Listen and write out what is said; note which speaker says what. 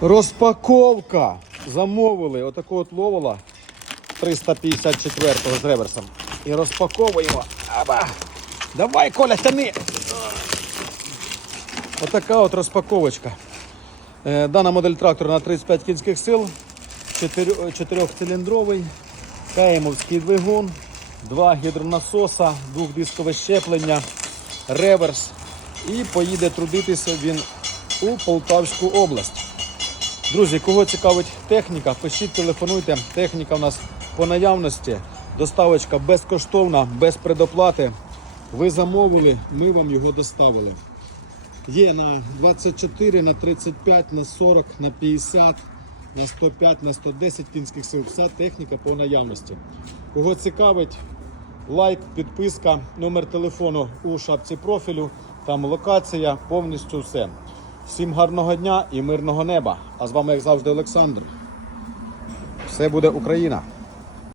Speaker 1: Розпаковка. Замовили отаку от ловола 354 з реверсом. І розпаковуємо. Аба. Давай, Коля, тяни. Отака от розпаковочка. Е, Дана модель трактора на 35 кінських сил, 4-циліндровий, каємовський двигун, два гідронасоса, двохдискове щеплення, реверс. І поїде трудитися він у Полтавську область. Друзі, кого цікавить техніка, пишіть, телефонуйте. Техніка у нас по наявності. Доставочка безкоштовна, без предоплати. Ви замовили, ми вам його доставили. Є на 24, на 35, на 40, на 50, на 105, на 110 кінських сил. Вся техніка по наявності. Кого цікавить, лайк, підписка, номер телефону у шапці профілю. Там локація, повністю все. Всім гарного дня і мирного неба. А з вами, як завжди, Олександр. Все буде Україна.